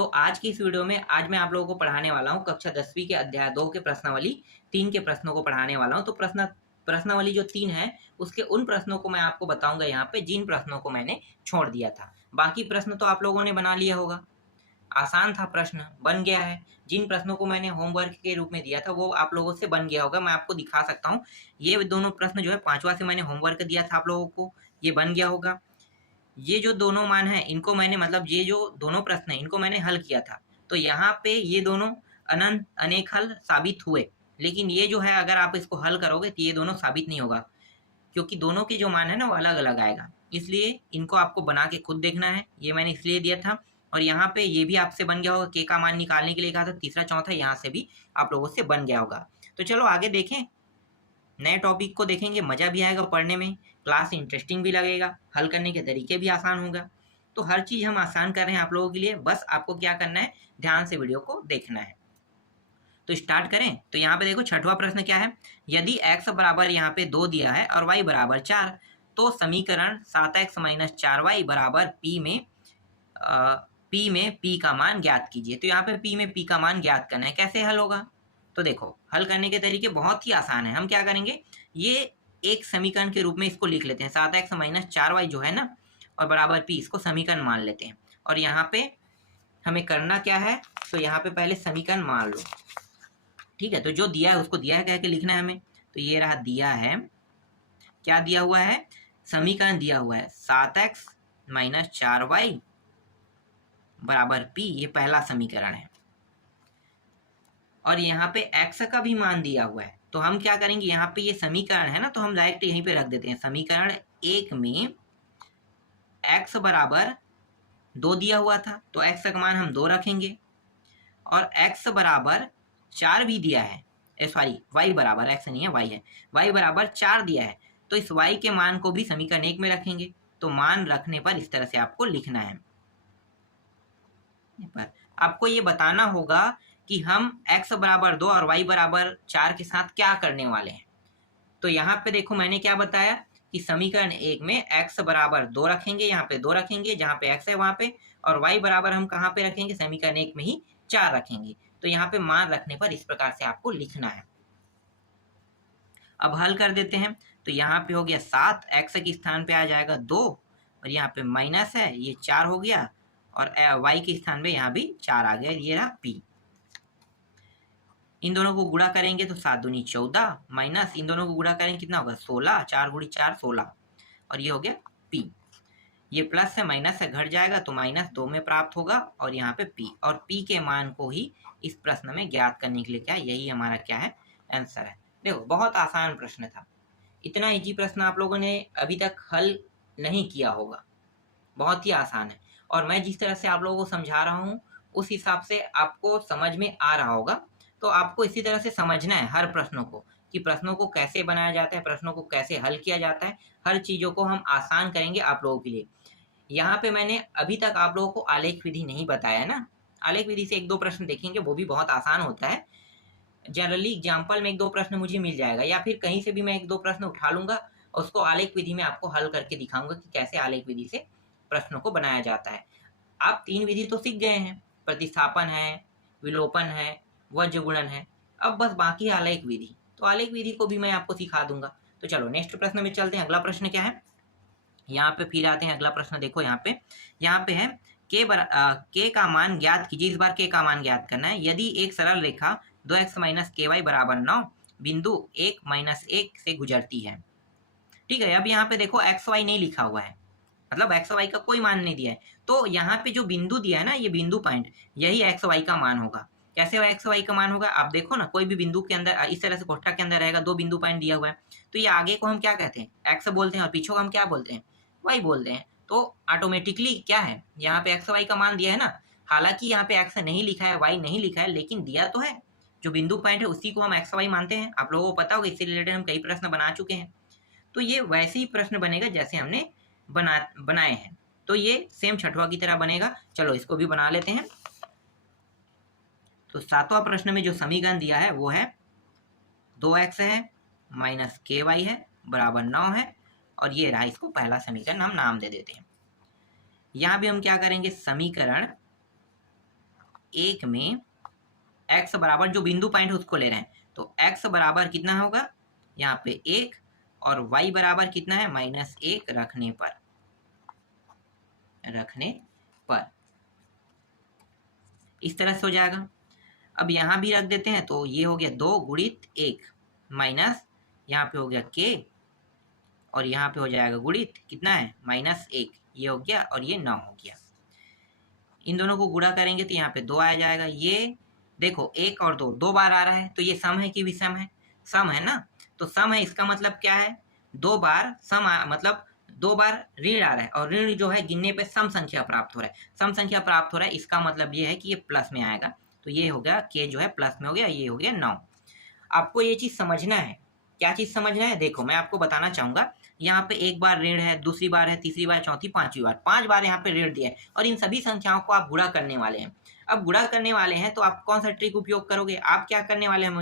तो आज की इस वीडियो में आज मैं आप लोगों को पढ़ाने वाला हूँ कक्षा 10वीं के अध्याय 2 के प्रश्नावली 3 के प्रश्नों को पढ़ाने वाला हूँ। तो प्रश्नावली जो 3 है उसके उन प्रश्नों को मैं आपको बताऊंगा यहाँ पे जिन प्रश्नों को मैंने छोड़ दिया था। बाकी प्रश्न तो आप लोगों ने बना लिया होगा, आसान था, प्रश्न बन गया है। जिन प्रश्नों को मैंने होमवर्क के रूप में दिया था वो आप लोगों से बन गया होगा। मैं आपको दिखा सकता हूँ, ये दोनों प्रश्न जो है 5वां से मैंने होमवर्क दिया था आप लोगों को, ये बन गया होगा। ये जो दोनों मान हैं इनको मैंने ये जो दोनों प्रश्न हैं इनको मैंने हल किया था। तो यहाँ पे ये दोनों अनंत अनेक हल साबित हुए, लेकिन ये जो है अगर आप इसको हल करोगे तो ये दोनों साबित नहीं होगा, क्योंकि दोनों के जो मान है ना वो अलग अलग आएगा। इसलिए इनको आपको बना के खुद देखना है, ये मैंने इसलिए दिया था। और यहाँ पे ये भी आपसे बन गया होगा, के का मान निकालने के लिए कहा था, तीसरा चौथा यहाँ से भी आप लोगों से बन गया होगा। तो चलो आगे देखें, नए टॉपिक को देखेंगे, मज़ा भी आएगा पढ़ने में, क्लास इंटरेस्टिंग भी लगेगा, हल करने के तरीके भी आसान होगा। तो हर चीज़ हम आसान कर रहे हैं आप लोगों के लिए, बस आपको क्या करना है, ध्यान से वीडियो को देखना है। तो स्टार्ट करें। तो यहाँ पे देखो 6वां प्रश्न क्या है, यदि x बराबर यहाँ पे 2 दिया है और y बराबर 4, तो समीकरण 7x - 4y बराबर p में p का मान ज्ञात कीजिए। तो यहाँ पे p में p का मान ज्ञात करना है, कैसे हल होगा? तो देखो हल करने के तरीके बहुत ही आसान है। हम क्या करेंगे, ये एक समीकरण के रूप में इसको लिख लेते हैं, 7x - 4y जो है ना और बराबर p, इसको समीकरण मान लेते हैं। और यहाँ पे हमें करना क्या है, तो यहाँ पे पहले समीकरण मान लो, ठीक है। तो जो दिया है उसको दिया है कह के लिखना है हमें। तो ये रहा दिया है, क्या दिया हुआ है, समीकरण दिया हुआ है 7x - 4y बराबर p, ये पहला समीकरण है। और यहाँ पे x का भी मान दिया हुआ है। तो हम क्या करेंगे, यहाँ पे ये समीकरण है ना, तो हम डायरेक्ट यहीं पे रख देते हैं। समीकरण 1 में x बराबर 2 दिया हुआ था, तो x का मान हम 2 रखेंगे। और x बराबर 4 भी दिया है, सॉरी y बराबर, x नहीं है y है, y बराबर 4 दिया है, तो इस y के मान को भी समीकरण 1 में रखेंगे। तो मान रखने पर इस तरह से आपको लिखना है। पर आपको ये बताना होगा कि हम x बराबर 2 और y बराबर 4 के साथ क्या करने वाले हैं। तो यहाँ पे देखो मैंने क्या बताया कि समीकरण 1 में x बराबर 2 रखेंगे, यहाँ पे 2 रखेंगे जहाँ पे x है वहाँ पे, और y बराबर हम कहाँ पे रखेंगे, समीकरण 1 में ही 4 रखेंगे। तो यहाँ पे मान रखने पर इस प्रकार से आपको लिखना है। अब हल कर देते हैं। तो यहाँ पे हो गया 7, x के स्थान पे आ जाएगा 2, और यहाँ पे माइनस है, ये 4 हो गया, और y के स्थान पे यहाँ भी 4 आ गया, ये रहा p। इन दोनों को गुणा करेंगे तो 7 दूनी 14, माइनस इन दोनों को गुणा करेंगे कितना होगा, 16, 4 गुणी 4 16, और ये हो गया p। ये प्लस से माइनस से घट जाएगा तो -2 में प्राप्त होगा, और यहाँ पे p, और p के मान को ही इस प्रश्न में ज्ञात करने के लिए क्या, यही हमारा क्या है, आंसर है। देखो बहुत आसान प्रश्न था, इतना इजी प्रश्न आप लोगों ने अभी तक हल नहीं किया होगा, बहुत ही आसान है। और मैं जिस तरह से आप लोगों को समझा रहा हूँ उस हिसाब से आपको समझ में आ रहा होगा। तो आपको इसी तरह से समझना है हर प्रश्नों को, कि प्रश्नों को कैसे बनाया जाता है, प्रश्नों को कैसे हल किया जाता है। हर चीज़ों को हम आसान करेंगे आप लोगों के लिए। यहाँ पे मैंने अभी तक आप लोगों को आलेख विधि नहीं बताया ना, आलेख विधि से 1-2 प्रश्न देखेंगे, वो भी बहुत आसान होता है। जनरली एग्जाम्पल में 1-2 प्रश्न मुझे मिल जाएगा, या फिर कहीं से भी मैं 1-2 प्रश्न उठा लूंगा और उसको आलेख विधि में आपको हल करके दिखाऊंगा कि कैसे आलेख विधि से प्रश्नों को बनाया जाता है। आप 3 विधि तो सीख गए हैं, प्रतिस्थापन है, विलोपन है, वज्र गुणन है, अब बस बाकी है आलेख विधि। तो आलेख विधि को भी मैं आपको सिखा दूंगा। तो चलो नेक्स्ट प्रश्न में चलते हैं। अगला प्रश्न क्या है, यहाँ पे फिर आते हैं। अगला प्रश्न देखो, यहाँ पे है के का मान ज्ञात कीजिए। इस बार के का मान ज्ञात करना है। यदि एक सरल रेखा 2x - ky बराबर 9 बिंदु 1 - 1 से गुजरती है, ठीक है। अब यहाँ पे देखो एक्स वाई नहीं लिखा हुआ है, मतलब एक्स वाई का कोई मान नहीं दिया है। तो यहाँ पे जो बिंदु दिया है ना, ये बिंदु पॉइंट, यही एक्स वाई का मान होगा। कैसे एक्स वाई का मान होगा, आप देखो ना, कोई भी बिंदु के अंदर इस तरह से कोष्ठक के अंदर रहेगा, 2 बिंदु पॉइंट दिया हुआ है, तो ये आगे को हम क्या कहते हैं, एक्स बोलते हैं, और पीछे को हम क्या बोलते हैं, वाई बोलते हैं। तो ऑटोमेटिकली क्या है, यहाँ पे एक्स वाई का मान दिया है ना, हालांकि यहाँ पे एक्स नहीं लिखा है, वाई नहीं लिखा है, लेकिन दिया तो है। जो बिंदु पॉइंट है उसी को हम एक्स वाई मानते हैं। आप लोगों को पता होगा, इससे रिलेटेड हम कई प्रश्न बना चुके हैं। तो ये वैसे ही प्रश्न बनेगा जैसे हमने बनाए हैं। तो ये सेम 6वां की तरह बनेगा। चलो इसको भी बना लेते हैं। तो 7वां प्रश्न में जो समीकरण दिया है वो है 2x है - ky है बराबर 9 है, और ये रहा, इसको पहला समीकरण हम नाम दे देते हैं। यहाँ भी हम क्या करेंगे, समीकरण 1 में x बराबर जो बिंदु पॉइंट उसको ले रहे हैं, तो x बराबर कितना होगा यहाँ पे 1 और y बराबर कितना है -1 रखने पर इस तरह से हो जाएगा। अब यहाँ भी रख देते हैं, तो ये हो गया 2 गुणित 1 माइनस यहाँ पे हो गया k और यहाँ पे हो जाएगा गुणित कितना है -1, ये हो गया और ये 9 हो गया। इन दोनों को गुणा करेंगे तो यहाँ पे 2 आ जाएगा। ये देखो 1 और 2 2 बार आ रहा है, तो ये सम है कि विषम है? सम है ना, तो सम है, इसका मतलब क्या है 2 बार सम मतलब 2 बार ऋण आ रहा है और ऋण जो है गिनने पे सम संख्या प्राप्त हो रहा है, सम संख्या प्राप्त हो रहा है, इसका मतलब ये है कि ये प्लस में आएगा। तो ये हो गया k जो है प्लस में हो गया, ये हो गया 9। आपको ये चीज समझना है। क्या चीज समझना है? देखो मैं आपको बताना चाहूंगा, यहाँ पे एक बार ऋण है, दूसरी बार है, तीसरी बार, चौथी, पांचवी बार, 5 बार यहाँ पे ऋण दिया है और इन सभी संख्याओं को आप गुणा करने वाले हैं। अब गुणा करने वाले हैं तो आप कौन सा ट्रिक उपयोग करोगे? आप क्या करने वाले हैं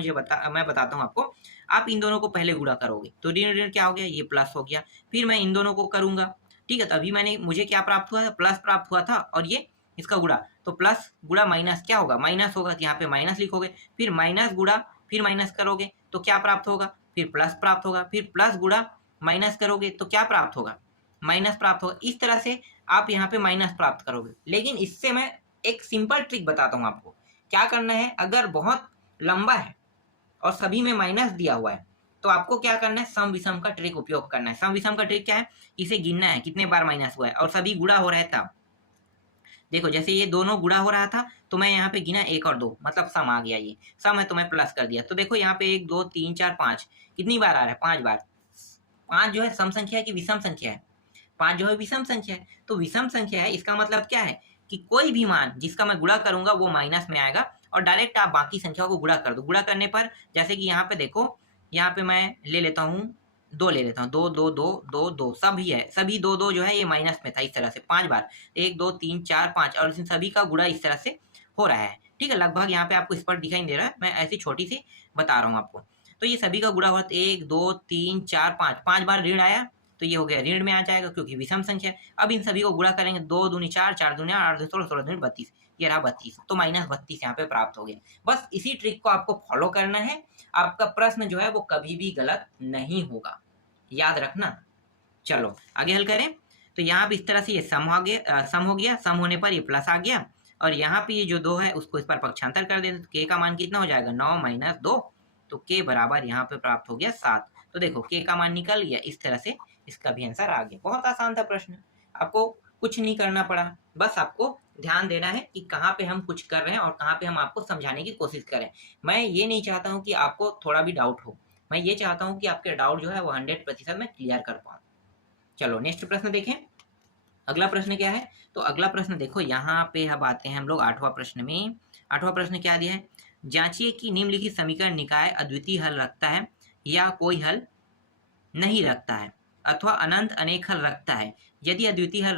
मैं बताता हूँ आपको। आप इन दोनों को पहले गुणा करोगे तो ऋण ऋण क्या हो गया, ये प्लस हो गया। फिर मैं इन दोनों को करूंगा, ठीक है, तो अभी मुझे क्या प्राप्त हुआ था, प्लस प्राप्त हुआ था और ये इसका गुणा, तो प्लस गुणा माइनस क्या होगा, माइनस होगा, तो यहाँ पे माइनस लिखोगे, फिर माइनस गुणा, फिर माइनस करोगे तो क्या प्राप्त होगा, फिर प्लस प्राप्त होगा, फिर प्लस गुणा माइनस करोगे तो क्या प्राप्त होगा, माइनस प्राप्त होगा। इस तरह से आप यहाँ पे माइनस प्राप्त करोगे। लेकिन इससे मैं एक सिंपल ट्रिक बताता हूँ आपको क्या करना है। अगर बहुत लंबा है और सभी में माइनस दिया हुआ है तो आपको क्या करना है, सम विषम का ट्रिक उपयोग करना है। सम विषम का ट्रिक क्या है, इसे गिनना है कितने बार माइनस हुआ है और सभी गुणा हो रहा है तब। देखो जैसे ये दोनों गुणा हो रहा था तो मैं यहाँ पे गिना 1 और 2, मतलब सम आ गया, ये सम है तो मैं प्लस कर दिया। तो देखो यहाँ पे 1 2 3 4 5 कितनी बार आ रहा है, 5 बार। 5 जो है सम संख्या है कि विषम संख्या है? 5 जो है विषम संख्या है, तो विषम संख्या है, इसका मतलब क्या है कि कोई भी मान जिसका मैं गुणा करूंगा वो माइनस में आएगा और डायरेक्ट आप बाकी संख्याओं को गुणा कर दो। गुणा करने पर जैसे कि यहाँ पे देखो, यहाँ पे मैं ले लेता हूँ 2 ले लेता हूँ, 2 2 2 2 2 सभी है, सभी 2 2 जो है ये माइनस में था। इस तरह से 5 बार 1 2 3 4 5 और इन सभी का गुणा इस तरह से हो रहा है, ठीक है। लगभग यहाँ पे आपको इस पर दिखाई दे रहा है, मैं ऐसी छोटी सी बता रहा हूँ आपको। तो ये सभी का गुणा हुआ 1 2 3 4 5, 5 बार ऋण आया तो ये हो गया ऋण में आ जाएगा क्योंकि विषम संख्या है। अब इन सभी को गुणा करेंगे, 2 दूनी 4 4 दूनी 8 16 16 दूनी 32, ये रहा 32, तो -32 यहाँ पे प्राप्त हो गया। बस इसी ट्रिक को आपको फॉलो करना है, आपका प्रश्न जो है वो कभी भी गलत नहीं होगा, याद रखना। चलो आगे हल करें। तो यहाँ पे इस तरह से ये सम हो गया, सम होने पर ये प्लस आ गया और यहाँ पे ये जो 2 है उसको इस पर पक्षांतर कर देते तो k का मान कितना हो जाएगा, 9 - 2, तो k बराबर यहाँ पे प्राप्त हो गया 7। तो देखो k का मान निकल गया, इस तरह से इसका भी आंसर आ गया। बहुत आसान था प्रश्न, आपको कुछ नहीं करना पड़ा, बस आपको ध्यान देना है कि कहाँ पे हम कुछ कर रहे हैं और कहाँ पे हम आपको समझाने की कोशिश करें। मैं ये नहीं चाहता हूँ कि आपको थोड़ा भी डाउट हो, मैं ये चाहता हूँ कि आपके डाउट जो है वो 100% मैं क्लियर कर पाऊँ। चलो नेक्स्ट प्रश्न देखें। अगला प्रश्न क्या है, तो अगला प्रश्न देखो यहाँ पे अब आते हैं हम लोग 8वां प्रश्न में। 8वां प्रश्न क्या दिया है, जांचिए कि निम्नलिखित समीकरण निकाय अद्वितीय हल रखता है या कोई हल नहीं रखता है अथवा अनंत अनेक हल रखता है। यदि अद्वितीय हल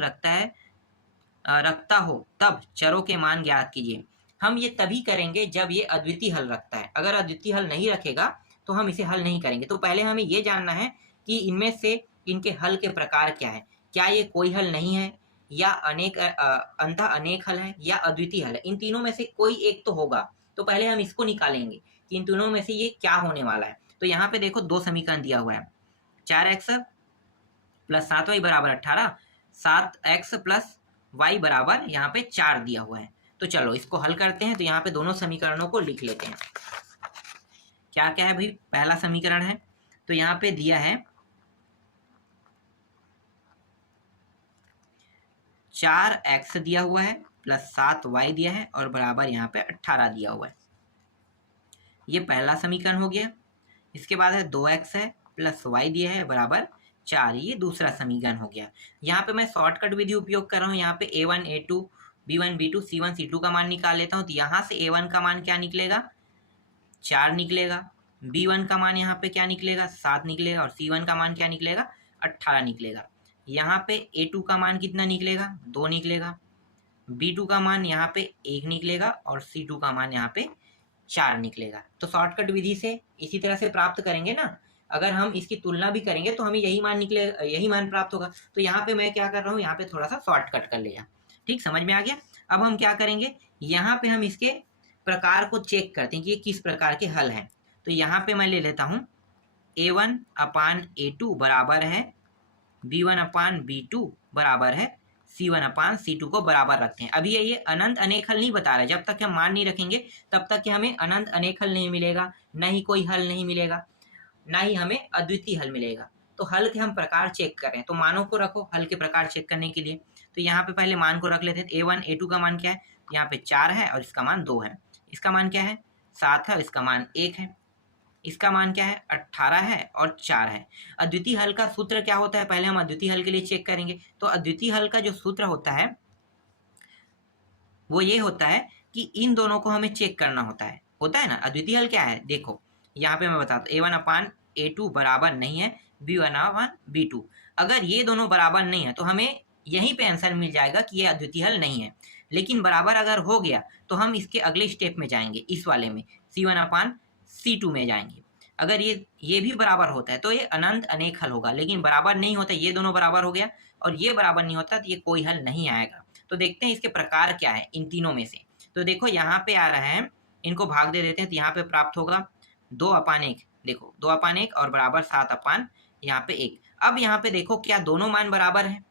रखता हो तब चरों के मान ज्ञात कीजिए। हम ये तभी करेंगे जब ये अद्वितीय हल रखता है। अगर अद्वितीय हल नहीं रखेगा तो हम इसे हल नहीं करेंगे। तो पहले हमें ये जानना है कि इनमें से इनके हल के प्रकार क्या है, क्या ये कोई हल नहीं है या अंतः अनेक हल है या अद्वितीय हल है। इन तीनों में से कोई एक तो होगा, तो पहले हम इसको निकालेंगे कि इन तीनों में से ये क्या होने वाला है। तो यहाँ पे देखो 2 समीकरण दिया हुआ है, 4x + 7y = 18, 7x + y बराबर यहाँ पे 4 दिया हुआ है। तो चलो इसको हल करते हैं। तो यहाँ पे दोनों समीकरणों को लिख लेते हैं। क्या क्या है भाई, पहला समीकरण है तो यहाँ पे दिया है 4x दिया हुआ है + 7y दिया है और बराबर यहाँ पे 18 दिया हुआ है। ये पहला समीकरण हो गया। इसके बाद है 2x है + y दिया है बराबर 4, ये दूसरा समीकरण हो गया। यहाँ पे मैं शॉर्टकट विधि उपयोग कर रहा हूँ। यहाँ पे a1 a2 b1 b2 c1 c2 का मान निकाल लेता हूँ। तो यहाँ से a1 का मान क्या निकलेगा, 4 निकलेगा, b1 का मान यहाँ पे क्या निकलेगा, 7 निकलेगा और c1 का मान क्या निकलेगा, 18 निकलेगा। यहाँ पे a2 का मान कितना निकलेगा, 2 निकलेगा, b2 का मान यहाँ पे 1 निकलेगा और c2 का मान यहाँ पे 4 निकलेगा। तो शॉर्टकट विधि से इसी तरह से प्राप्त करेंगे ना। अगर हम इसकी तुलना भी करेंगे तो हमें यही मान निकलेगा, यही मान प्राप्त होगा। तो यहाँ पे मैं क्या कर रहा हूँ, यहाँ पे थोड़ा सा शॉर्टकट कर लिया। ठीक, समझ में आ गया। अब हम क्या करेंगे, यहाँ पे हम इसके प्रकार को चेक करते हैं कि ये किस प्रकार के हल हैं। तो यहाँ पे मैं ले लेता हूँ a1/a2 बराबर है b1/b2 बराबर है c1/c2 को बराबर रखते हैं। अभी ये अनंत अनेक हल नहीं बता रहा है, जब तक हम मान नहीं रखेंगे तब तक कि हमें अनंत अनेक हल नहीं मिलेगा, ना ही कोई हल नहीं मिलेगा, ना ही हमें अद्वितीय हल मिलेगा। तो हल के हम प्रकार चेक करें, तो मानों को रखो हल के प्रकार चेक करने के लिए। तो यहाँ पे पहले मान को रख लेते हैं। a1 a2 का मान क्या है, यहाँ पे 4 है और इसका मान 2 है। इसका मान क्या है, 7 है और इसका मान 1 है। इसका मान क्या है, 18 है और 4 है। अद्वितीय हल का सूत्र क्या होता है, पहले हम अद्वितीय हल के लिए चेक करेंगे। तो अद्वितीय हल का जो सूत्र होता है वो ये होता है कि इन दोनों को हमें चेक करना होता है ना। अद्वितीय हल क्या है, देखो यहाँ पे मैं बताता हूँ a1/a2 बराबर नहीं है b1/b2। अगर ये दोनों बराबर नहीं है तो हमें यहीं पे आंसर मिल जाएगा कि ये अद्वितीय हल नहीं है। लेकिन बराबर अगर हो गया तो हम इसके अगले स्टेप में जाएंगे, इस वाले में c1/c2 में जाएंगे। अगर ये भी बराबर होता है तो ये अनंत अनेक हल होगा, लेकिन बराबर नहीं होता, ये दोनों बराबर हो गया और ये बराबर नहीं होता तो ये कोई हल नहीं आएगा। तो देखते हैं इसके प्रकार क्या है इन तीनों में से। तो देखो यहाँ पे आ रहा है, इनको भाग दे देते हैं तो यहाँ पे प्राप्त होगा 2/1। देखो 2/1 और बराबर 7/ यहाँ पे 1। अब यहाँ पे देखो क्या दोनों मान बराबर है,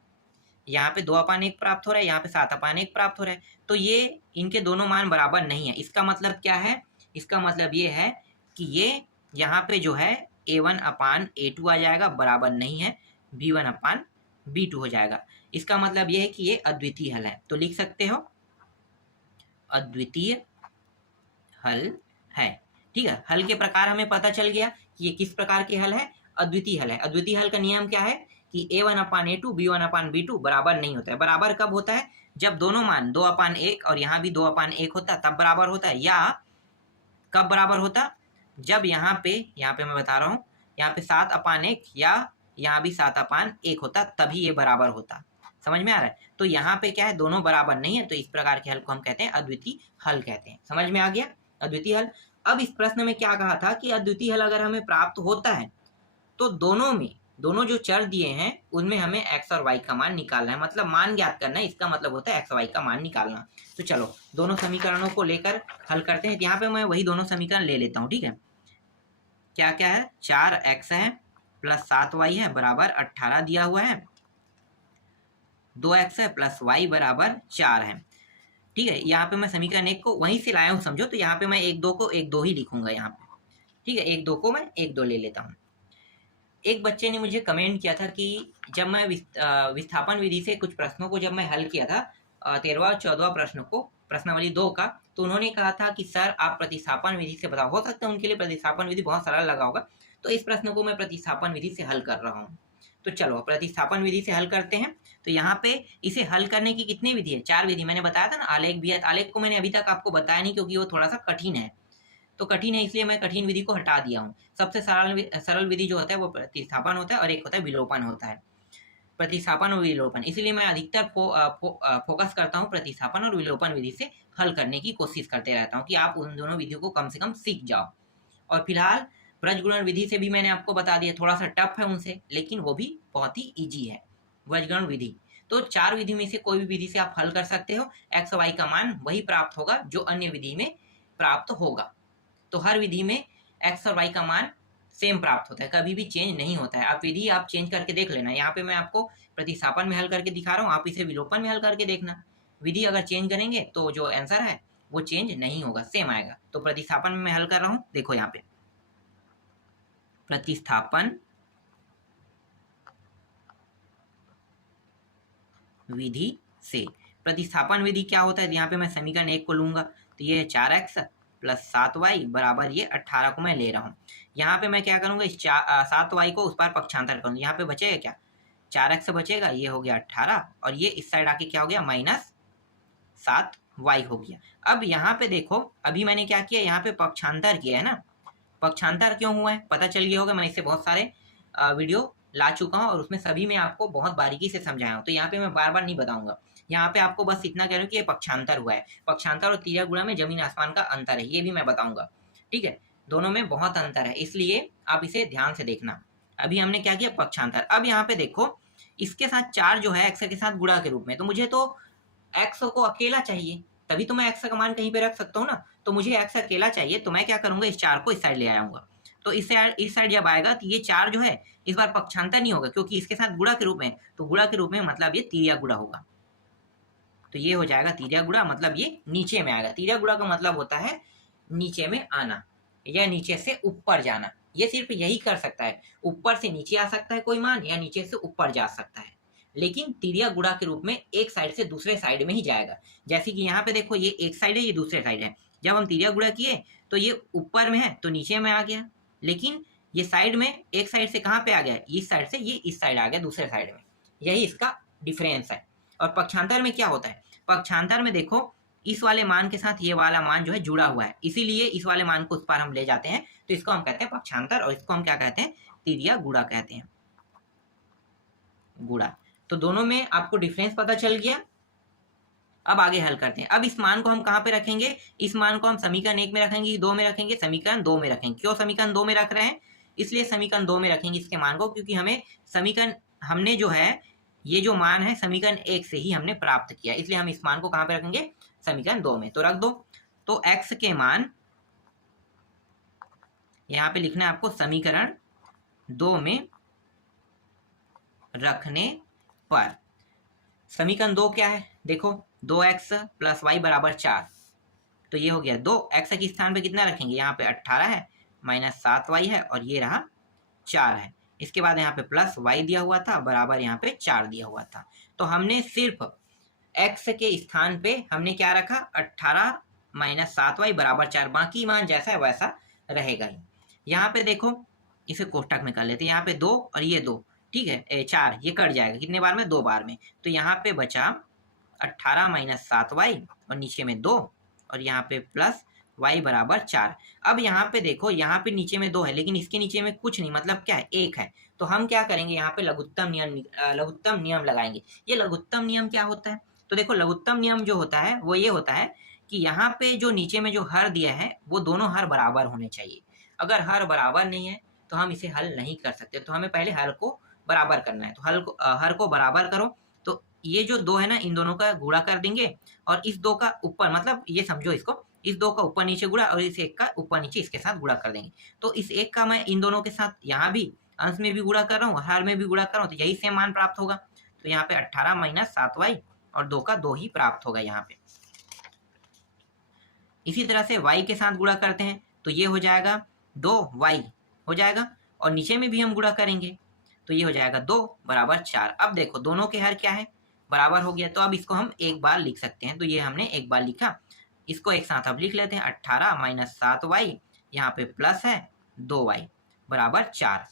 यहाँ पे 2/1 प्राप्त हो रहा है, यहाँ पे 7/1 प्राप्त हो रहा है। तो ये इनके दोनों मान बराबर नहीं है। इसका मतलब क्या है, इसका मतलब ये है कि ये यहाँ पे जो है a1/a2 आ जाएगा, बराबर नहीं है b1/b2 हो जाएगा। इसका मतलब ये है कि ये अद्वितीय हल है। तो लिख सकते हो अद्वितीय हल है। ठीक है, हल के प्रकार हमें पता चल गया कि ये किस प्रकार के हल है, अद्वितीय हल है। अद्वितीय हल का नियम क्या है कि a1/a2 b1/b2 बराबर नहीं होता है। बराबर कब होता है, जब दोनों मान 2/1 और यहाँ भी 2/1 होता तब बराबर होता है। या कब बराबर होता, जब यहाँ पे मैं बता रहा हूँ, यहाँ पे 7/1 या यहाँ भी 7/1 होता तभी ये बराबर होता। समझ में आ रहा है। तो यहाँ पे क्या है, दोनों बराबर नहीं है, तो इस प्रकार के हल को हम कहते हैं अद्वितीय हल कहते हैं। समझ में आ गया अद्वितीय हल। अब इस प्रश्न में क्या कहा था कि अद्वितीय हल अगर हमें प्राप्त होता है तो दोनों जो चर दिए हैं उनमें हमें x और y का मान निकालना है, मतलब मान ज्ञात करना है। इसका मतलब होता है x y का मान निकालना। तो चलो दोनों समीकरणों को लेकर हल करते हैं। यहाँ पे मैं वही दोनों समीकरण ले लेता हूँ। ठीक है, क्या क्या है, 4x है प्लस 7y है बराबर 18 दिया हुआ है, 2x है प्लस y बराबर 4 है। ठीक है, यहाँ पे मैं समीकरण 1 को वहीं से लाया हूँ समझो। तो यहाँ पे मैं 1-2 को 1-2 ही लिखूंगा यहाँ पे। ठीक है, 1-2 को मैं 1-2 ले लेता हूँ। एक बच्चे ने मुझे कमेंट किया था कि जब मैं विस्थापन विधि से कुछ प्रश्नों को जब मैं हल किया था 13वां और 14वां प्रश्न को, प्रश्नावली 2 का, तो उन्होंने कहा था कि सर आप प्रतिस्थापन विधि से बताओ। हो सकता है उनके लिए प्रतिस्थापन विधि बहुत सरल लगा होगा, तो इस प्रश्न को मैं प्रतिस्थापन विधि से हल कर रहा हूँ। तो चलो प्रतिस्थापन विधि से हल करते हैं। तो यहाँ पे इसे हल करने की कितनी विधि है, 4 विधि। मैंने बताया था ना, आलेख भी है। आलेख को मैंने अभी तक आपको बताया नहीं क्योंकि वो थोड़ा सा कठिन है। तो कठिन है इसलिए मैं कठिन विधि को हटा दिया हूँ। सबसे सरल विधि जो होता है वो प्रतिस्थापन होता है और एक होता है विलोपन होता है। प्रतिस्थापन और विलोपन, इसलिए मैं अधिकतर फोकस करता हूँ प्रतिस्थापन और विलोपन विधि से हल करने की कोशिश करते रहता हूँ कि आप उन दोनों विधियों को कम से कम सीख जाओ। और फिलहाल व्रजगुणन विधि से भी मैंने आपको बता दिया, थोड़ा सा टफ है उनसे, लेकिन वो भी बहुत ही ईजी है व्रजगुणन विधि। तो 4 विधि में से कोई भी विधि से आप हल कर सकते हो। x और y का मान वही प्राप्त होगा जो अन्य विधि में प्राप्त होगा। तो हर विधि में x और y का मान सेम प्राप्त होता है, कभी भी चेंज नहीं होता है। आप विधि आप चेंज करके देख लेना। यहाँ पे मैं आपको प्रतिस्थापन में हल करके दिखा रहा हूँ, आप इसे विलोपन में हल करके देखना। विधि अगर चेंज करेंगे तो जो आंसर है वो चेंज नहीं होगा, सेम आएगा। तो प्रतिस्थापन में मैं हल कर रहा हूँ, देखो यहाँ पे प्रतिस्थापन विधि से। प्रतिस्थापन विधि क्या होता है, यहाँ पे मैं समीकरण 1 को लूंगा तो ये है 4x प्लस 7y बराबर ये 18 को मैं ले रहा हूँ। यहाँ पे मैं क्या करूँगा, इस 7y को उस पार पक्षांतर करूँगा। यहाँ पे बचेगा क्या, 4x बचेगा, ये हो गया 18 और ये इस साइड आके क्या हो गया, -7y हो गया। अब यहाँ पे देखो, अभी मैंने क्या किया, यहाँ पे पक्षांतर किया है ना। पक्षांतर क्यों हुआ है पता चल गया होगा, मैं इससे बहुत सारे वीडियो ला चुका हूँ और उसमें सभी में आपको बहुत बारीकी से समझाया हूँ। तो यहाँ पे मैं बार बार नहीं बताऊंगा, यहाँ पे आपको बस इतना कह रहा हूँ कि ये पक्षांतर हुआ है। पक्षांतर और तिर्यक गुणा में जमीन आसमान का अंतर है, ये भी मैं बताऊंगा। ठीक है, दोनों में बहुत अंतर है, इसलिए आप इसे ध्यान से देखना। अभी हमने क्या किया, पक्षांतर। अब यहाँ पे देखो, इसके साथ 4 जो है x के साथ गुणा के रूप में, तो मुझे तो x को अकेला चाहिए, तभी तो मैं एक्स का मान कहीं पे रख सकता हूँ ना। तो मुझे एक्स अकेला चाहिए, तो मैं क्या करूंगा, इस 4 को इस साइड ले आऊंगा। तो इस साइड जब आएगा तो ये 4 जो है इस बार पक्षांतर नहीं होगा, क्योंकि इसके साथ गुणा के रूप में, तो गुणा के रूप में मतलब ये तिर्या गुणा होगा। तो ये हो जाएगा तिर्या गुणा, मतलब ये नीचे में आएगा। तिर्या गुणा का मतलब होता है नीचे में आना या नीचे से ऊपर जाना। ये सिर्फ यही कर सकता है, ऊपर से नीचे आ सकता है कोई मान, या नीचे से ऊपर जा सकता है, लेकिन तिर्या गुणा के रूप में एक साइड से दूसरे साइड में ही जाएगा। जैसे कि यहाँ पे देखो, ये एक साइड है, ये दूसरे साइड है। जब हम तिर्या गुणा किए तो ये ऊपर में है तो नीचे में आ गया, लेकिन ये साइड में एक साइड से कहाँ पे आ गया, इस साइड से ये इस साइड आ गया, दूसरे साइड में। यही इसका डिफरेंस है। और पक्षांतर में क्या होता है, पक्षांतर में देखो इस वाले मान के साथ ये वाला मान जो है जुड़ा हुआ है, इसीलिए इस वाले मान को उस पार हम ले जाते हैं, तो इसको हम कहते हैं पक्षांतर, और इसको हम क्या कहते हैं, तिर्या गुणा कहते हैं, गुणा। तो दोनों में आपको डिफरेंस पता चल गया। अब आगे हल करते हैं। अब इस मान को हम कहाँ पे रखेंगे, इस मान को हम समीकरण 1 में रखेंगे, 2 में रखेंगे, समीकरण 2 में रखेंगे। क्यों समीकरण 2 में रख रहे हैं, इसलिए समीकरण 2 में रखेंगे इसके मान को, क्योंकि हमें समीकरण, हमने जो है ये जो मान है समीकरण 1 से ही हमने प्राप्त किया, इसलिए हम इस मान को कहाँ पे रखेंगे, समीकरण 2 में। तो रख दो। तो x के मान यहाँ पे लिखना है आपको समीकरण 2 में रखने पर। समीकरण 2 क्या है, देखो 2x + y = 4। तो ये हो गया 2x के स्थान पे कितना रखेंगे, यहाँ पे 18 है, -7y है, और ये रहा 4 है। इसके बाद यहाँ पे प्लस y दिया हुआ था, बराबर यहाँ पे 4 दिया हुआ था। तो हमने सिर्फ x के स्थान पे हमने क्या रखा, 18 - 7y = 4। बाकी मान जैसा है वैसा रहेगा ही। यहाँ पे देखो, इसे कोष्टक में कर लेते हैं। यहाँ पे 2 और ये 2, ठीक है, 4 ये कट जाएगा, कितने बार में, 2 बार में। तो यहाँ पे बचा 18 - 7y, और नीचे में 2, और यहाँ पे प्लस y = 4। अब यहाँ पे देखो, यहाँ पे नीचे में 2 है, लेकिन इसके नीचे में कुछ नहीं, मतलब क्या है, 1 है। तो हम क्या करेंगे, यहाँ पे लघुत्तम नियम लगाएंगे। ये लघुत्तम नियम क्या होता है, तो देखो लघुत्तम नियम जो होता है वो ये होता है कि यहाँ पे जो नीचे में जो हर दिया है वो दोनों हर बराबर होने चाहिए। अगर हर बराबर नहीं है तो हम इसे हल नहीं कर सकते। तो हमें पहले हर को बराबर करना है। तो हर को बराबर करो, तो ये जो 2 है ना, इन दोनों का गुणा कर देंगे, और इस 2 का ऊपर, मतलब ये समझो इसको, इस 2 का ऊपर नीचे गुणा, और इस 1 का ऊपर नीचे इसके साथ गुणा कर देंगे। तो इस 1 का मैं इन दोनों के साथ यहाँ भी अंश में भी गुणा कर रहा हूँ, हर में भी गुणा कर रहा हूँ, तो यही सेम मान प्राप्त होगा। तो यहाँ पे 18 - 7y, और 2 का 2 ही प्राप्त होगा यहाँ पे। इसी तरह से y के साथ गुणा करते हैं, तो ये हो जाएगा 2y हो जाएगा, और नीचे में भी हम गुणा करेंगे, तो ये हो जाएगा 2 = 4। अब देखो दोनों के हर क्या है, बराबर हो गया। तो अब इसको हम एक बार लिख सकते हैं। तो ये हमने एक बार लिखा, इसको एक साथ अब लिख लेते हैं। 18 - 7y, यहाँ पे प्लस है 2y = 4।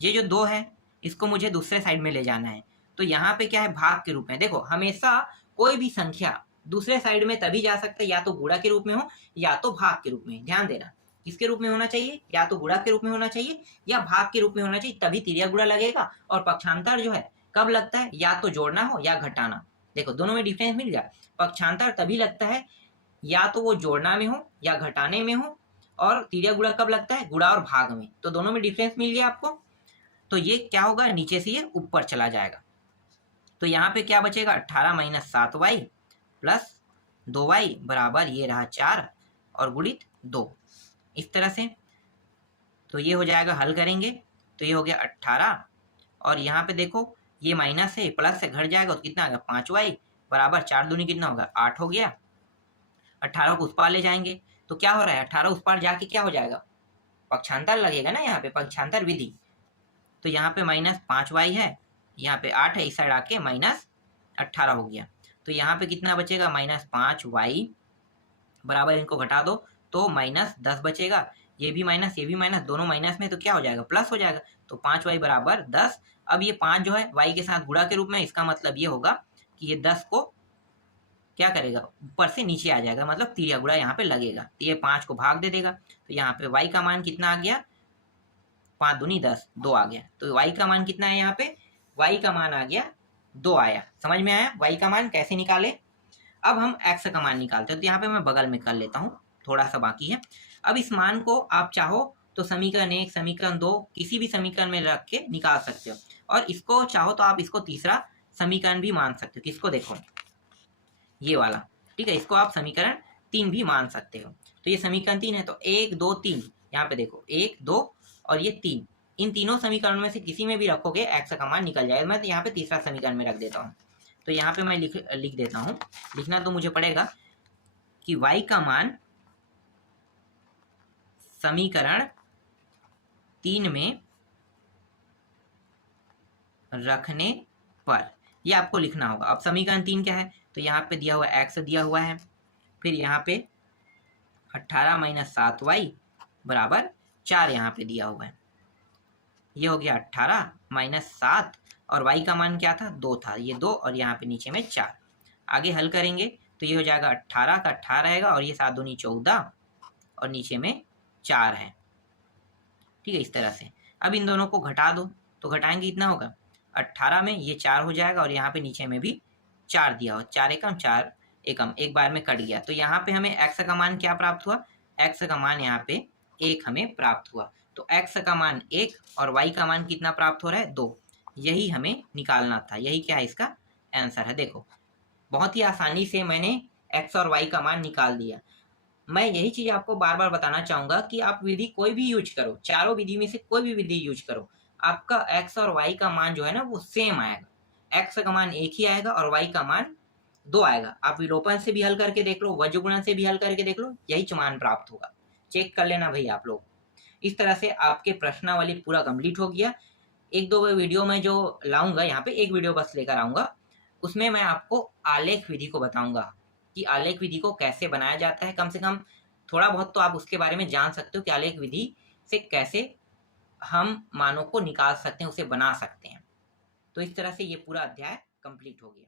ये जो 2 है इसको मुझे दूसरे साइड में ले जाना है। तो यहाँ पे क्या है, भाग के रूप में। देखो हमेशा कोई भी संख्या दूसरे साइड में तभी जा सकता है, या तो गुणा के रूप में हो या तो भाग के रूप में। ध्यान देना, किसके रूप में होना चाहिए, या तो गुणा के रूप में होना चाहिए या भाग के रूप में होना चाहिए, तभी तिर्या गुणा लगेगा। और पक्षांतर जो है कब लगता है, या तो जोड़ना हो या घटाना। देखो दोनों में डिफरेंस मिल गया। पक्षांतर तभी लगता है या तो वो जोड़ना में हो या घटाने में हो, और तिर्या गुणा कब लगता है, गुणा और भाग में। तो दोनों में डिफरेंस मिल गया आपको। तो ये क्या होगा, नीचे से ये ऊपर चला जाएगा। तो यहाँ पे क्या बचेगा, 18 - 7y + 2y = ये रहा 4, और गुणित 2, इस तरह से। तो ये हो जाएगा, हल करेंगे तो ये हो गया 18, और यहाँ पे देखो ये माइनस है, प्लस से घट जाएगा, तो कितना आ गया, 5y = 4 दूनी कितना होगा, 8 हो गया। 18 को उस पार ले जाएंगे, तो क्या हो रहा है, 18 उस पार जाके क्या हो जाएगा, पक्षांतर लगेगा ना, यहाँ पे पक्षांतर विधि। तो यहाँ पे -5y है, यहाँ पे 8 है, इस साइड आके -18 हो गया। तो यहाँ पे कितना बचेगा, -5y बराबर, इनको घटा दो तो -10 बचेगा। ये भी माइनस, ये भी माइनस, दोनों माइनस में, तो क्या हो जाएगा, प्लस हो जाएगा। तो 5y = 10। अब ये 5 जो है y के साथ गुणा के रूप में, इसका मतलब ये होगा कि ये 10 को क्या करेगा, ऊपर से नीचे आ जाएगा, मतलब तिर्या गुणा यहाँ पे लगेगा। तो ये 5 को भाग दे देगा। तो यहाँ पे y का मान कितना आ गया, 5 दूनी 10, 2 आ गया। तो y का मान कितना है, यहाँ पे y का मान आ गया 2 आया। समझ में आया y का मान कैसे निकाले। अब हम x का मान निकालते हैं। तो यहाँ पे मैं बगल में कर लेता हूँ, थोड़ा सा बाकी है। अब इस मान को आप चाहो तो समीकरण 1, समीकरण 2, किसी भी समीकरण में रख के निकाल सकते हो, और इसको चाहो तो आप इसको तीसरा समीकरण भी मान सकते हो। किसको, देखो ये वाला, ठीक है, इसको आप समीकरण 3 भी मान सकते हो। तो ये समीकरण 3 है, तो 1 2 3, यहाँ पे देखो 1 2 और ये 3, इन तीनों समीकरणों में से किसी में भी रखोगे x का मान निकल जाएगा। मैं तो यहाँ पे तीसरा समीकरण में रख देता हूँ। तो यहाँ पे मैं लिख देता हूँ। लिखना तो मुझे पड़ेगा कि y का मान समीकरण 3 में रखने पर, ये आपको लिखना होगा। अब समीकरण 3 क्या है, तो यहाँ पे दिया हुआ x दिया हुआ है, फिर यहाँ पे 18 - 7y बराबर 4 यहाँ पे दिया हुआ है। ये हो गया 18 - 7 और y का मान क्या था, 2 था, ये 2 और यहाँ पे नीचे में 4। आगे हल करेंगे तो ये हो जाएगा 18 का 18 रहेगा और ये 7 दूनी 14 और नीचे में 4 है। ठीक है, इस तरह से। अब इन दोनों को घटा दो, तो घटाएंगे इतना होगा 18 में ये 4 हो जाएगा और यहाँ पे नीचे में भी 4 दिया हो, 4 एकम 4 एकम, एक बार में कट गया। तो यहाँ पे हमें x का मान क्या प्राप्त हुआ, x का मान यहाँ पे 1 हमें प्राप्त हुआ। तो x का मान 1 और y का मान कितना प्राप्त हो रहा है, 2। यही हमें निकालना था, यही क्या है इसका आंसर है। देखो बहुत ही आसानी से मैंने x और y का मान निकाल दिया। मैं यही चीज आपको बार बार बताना चाहूंगा कि आप विधि कोई भी यूज करो, चारों विधि में से कोई भी विधि यूज करो, आपका x और y का मान जो है ना वो सेम आएगा। x का मान 1 ही आएगा और y का मान 2 आएगा। आप विलोपन से भी हल करके देख लो, वज्रगुणन से भी हल करके देख लो, यही मान प्राप्त होगा। चेक कर लेना भाई आप लोग। इस तरह से आपके प्रश्नावली पूरा कंप्लीट हो गया। एक दो वीडियो में जो लाऊंगा, यहाँ पे एक वीडियो बस लेकर आऊंगा, उसमें मैं आपको आलेख विधि को बताऊंगा कि आलेख विधि को कैसे बनाया जाता है। कम से कम थोड़ा बहुत तो आप उसके बारे में जान सकते हो कि आलेख विधि से कैसे हम मानों को निकाल सकते हैं, उसे बना सकते हैं। तो इस तरह से ये पूरा अध्याय कंप्लीट हो गया।